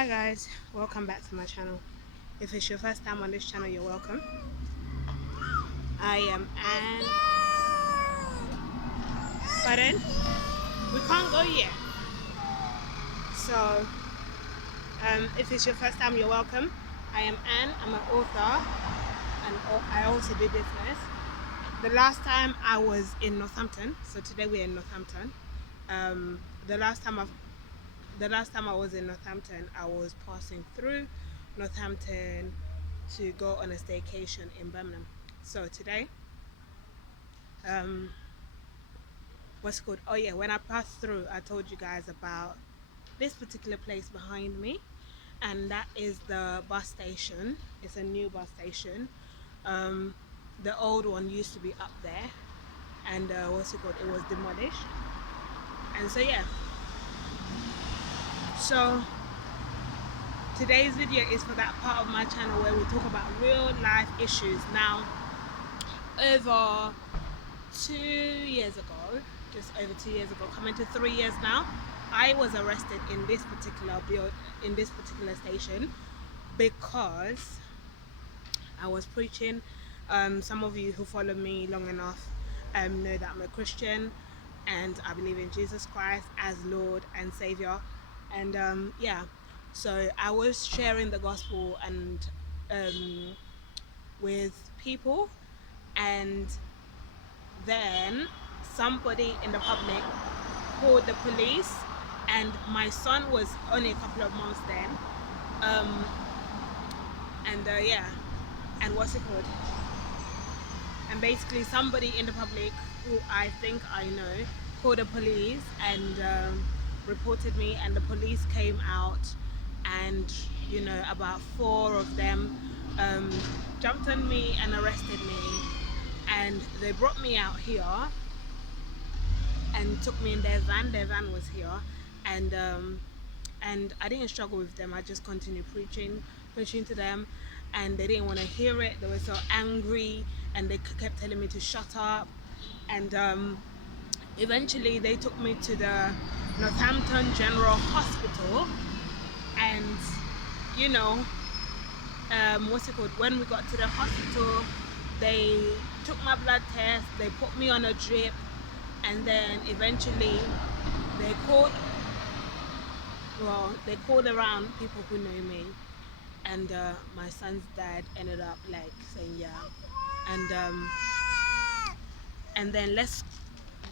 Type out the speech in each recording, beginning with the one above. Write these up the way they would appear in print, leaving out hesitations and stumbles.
Hi guys, welcome back to my channel. If it's your first time on this channel, you're welcome. I am Anne. Pardon? We can't go yet. So, if it's your first time, you're welcome. I am Anne. I'm an author, and I also do business. The last time I was in Northampton, so today we're in Northampton. The last time I was in Northampton, I was passing through Northampton to go on a staycation in Birmingham. So today, what's it called? Oh yeah, when I passed through, I told you guys about this particular place behind me, and that is the bus station. It's a new bus station. The old one used to be up there, and what's it called? It was demolished. And so yeah, so today's video is for that part of my channel where we talk about real life issues. Now, over 2 years ago, just over 2 years ago, coming to 3 years now, I was arrested in this particular station because I was preaching. Some of you who follow me long enough know that I'm a Christian and I believe in Jesus Christ as Lord and Savior. And yeah, so I was sharing the gospel and with people, and then somebody in the public called the police, and my son was only a couple of months then. And yeah, and what's it called? And basically somebody in the public who I think I know called the police and reported me, and the police came out, and you know, about 4 of them jumped on me and arrested me, and they brought me out here and took me in their van. Their van was here, and I didn't struggle with them. I just continued preaching to them, and they didn't want to hear it. They were so angry, and they kept telling me to shut up. And eventually they took me to the Northampton General Hospital, and you know, what's it called? When we got to the hospital, they took my blood test, they put me on a drip, and then eventually they called around people who know me, and my son's dad ended up like saying yeah, and then let's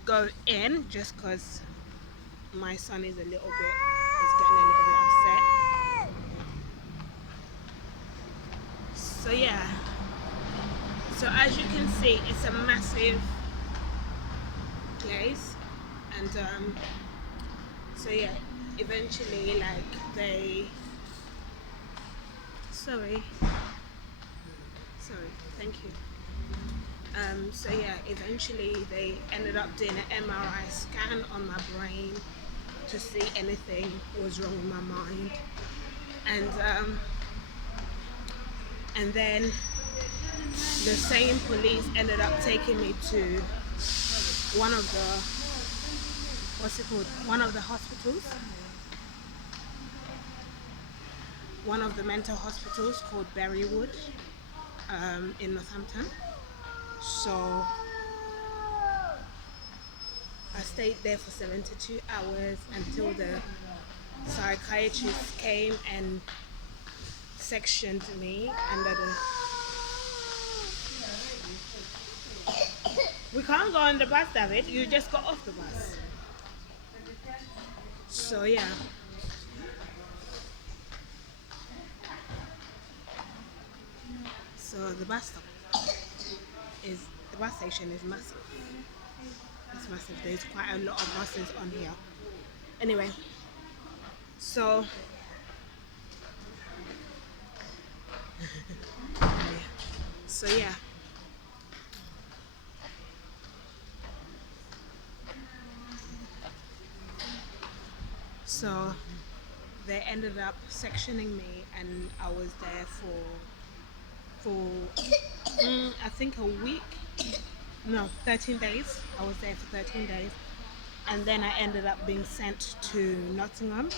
go in just because my son is getting a little bit upset. So yeah, so as you can see, it's a massive place, and so yeah, eventually like sorry, thank you. So yeah, eventually they ended up doing an MRI scan on my brain to see anything was wrong with my mind, and then the same police ended up taking me to one of the hospitals, one of the mental hospitals called Berrywood in Northampton. So I stayed there for 72 hours until the psychiatrist came and sectioned me under the... We can't go on the bus, David. You just got off the bus. So yeah. So the bus station is massive. It's massive. There's quite a lot of buses on here. Anyway, so so yeah. So they ended up sectioning me, and I was there for I think a week. No, 13 days. I was there for 13 days, and then I ended up being sent to Nottingham,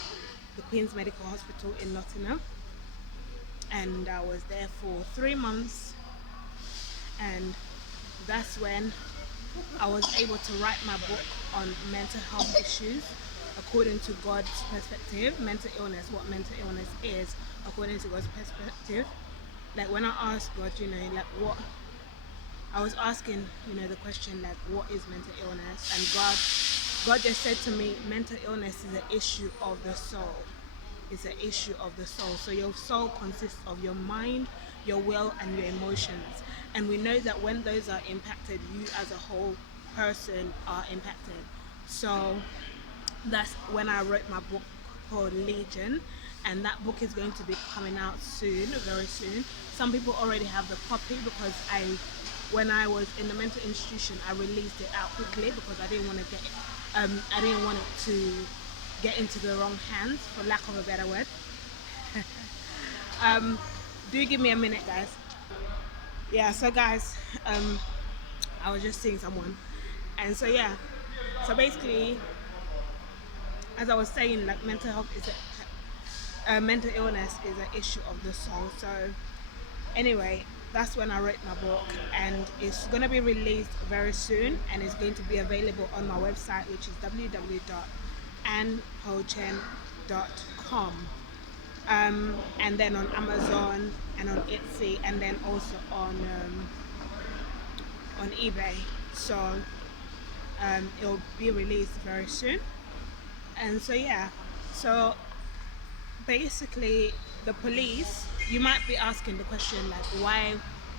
the Queen's Medical Hospital in Nottingham, and I was there for 3 months, and that's when I was able to write my book on mental health issues according to God's perspective. Mental illness, what mental illness is according to God's perspective. Like when I asked God, like what I was asking, the question like what is mental illness, and God just said to me, mental illness is an issue of the soul. It's an issue of the soul. So your soul consists of your mind, your will, and your emotions. And we know that when those are impacted, you as a whole person are impacted. So that's when I wrote my book called Legion, and that book is going to be coming out soon, very soon. Some people already have the copy because when I was in the mental institution, I released it out quickly because I didn't want to I didn't want it to get into the wrong hands, for lack of a better word. Do give me a minute, guys. Yeah, so guys, I was just seeing someone, and so yeah, so basically, as I was saying, like mental illness is an issue of the soul. So anyway, that's when I wrote my book, and it's going to be released very soon, and it's going to be available on my website, which is www.annepochen.com, and then on Amazon and on Etsy, and then also on eBay. So it'll be released very soon. And so yeah, so basically the police, you might be asking the question like, why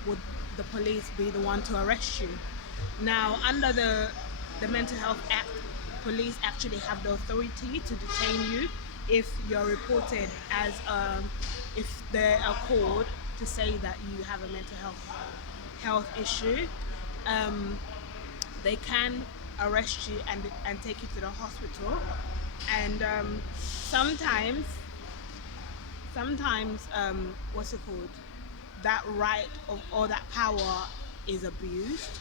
would the police be the one to arrest you? Now, under the Mental Health Act, police actually have the authority to detain you if you're reported as if they are called to say that you have a mental health issue. They can arrest you and take you to the hospital, and sometimes what's it called, that right of, or that power is abused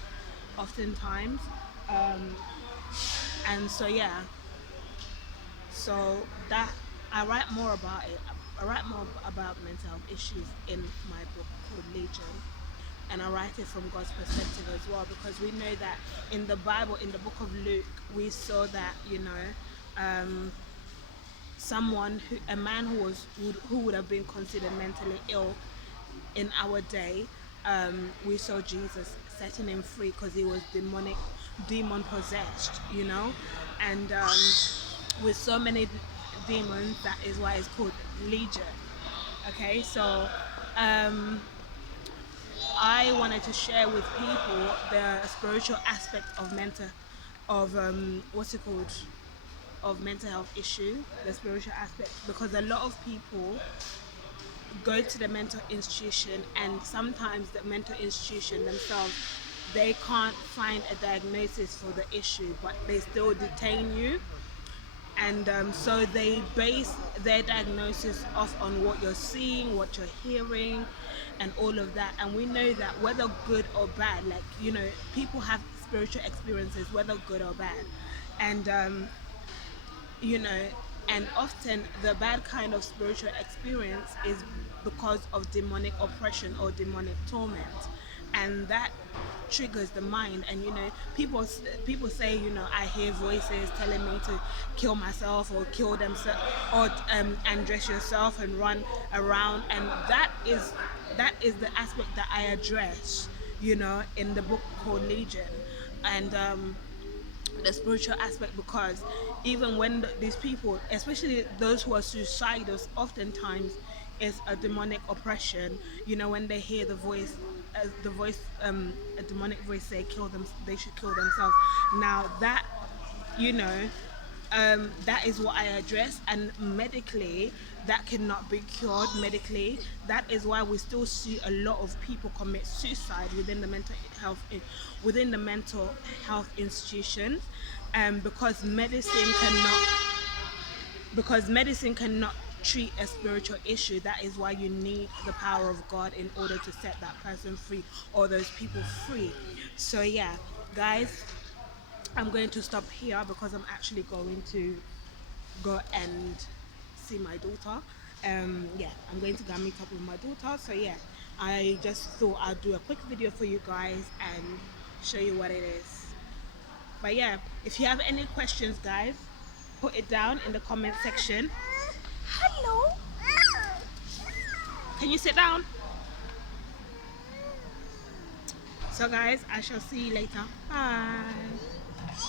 oftentimes, and so yeah, so that I write more about it. I write more about mental health issues in my book called Legion, and I write it from God's perspective as well, because we know that in the Bible, in the book of Luke, we saw that a man who would have been considered mentally ill in our day, we saw Jesus setting him free because he was demon possessed, and with so many demons, that is why it's called Legion. Okay, so I wanted to share with people the spiritual aspect of what's it called, of mental health issue, the spiritual aspect, because a lot of people go to the mental institution, and sometimes the mental institution themselves, they can't find a diagnosis for the issue, but they still detain you, and so they base their diagnosis off on what you're seeing, what you're hearing, and all of that. And we know that whether good or bad, like people have spiritual experiences, whether good or bad, and you know, and often the bad kind of spiritual experience is because of demonic oppression or demonic torment, and that triggers the mind. And people say, I hear voices telling me to kill myself or kill themselves, or and dress yourself and run around, and that is the aspect that I address, in the book called Legion, and the spiritual aspect, because even when these people, especially those who are suicidal, oftentimes is a demonic oppression. When they hear a demonic voice say kill them, they should kill themselves. Now you know that is what I address, and medically that cannot be cured medically. That is why we still see a lot of people commit suicide within the mental health institutions, because medicine cannot treat a spiritual issue. That is why you need the power of God in order to set that person free, or those people free. So yeah, guys, I'm going to stop here because I'm actually going to go and see my daughter. Yeah, I'm going to go and meet up with my daughter. So yeah, I just thought I'd do a quick video for you guys and show you what it is. But yeah, if you have any questions, guys, put it down in the comment section. Hello. Can you sit down? So guys, I shall see you later. Bye.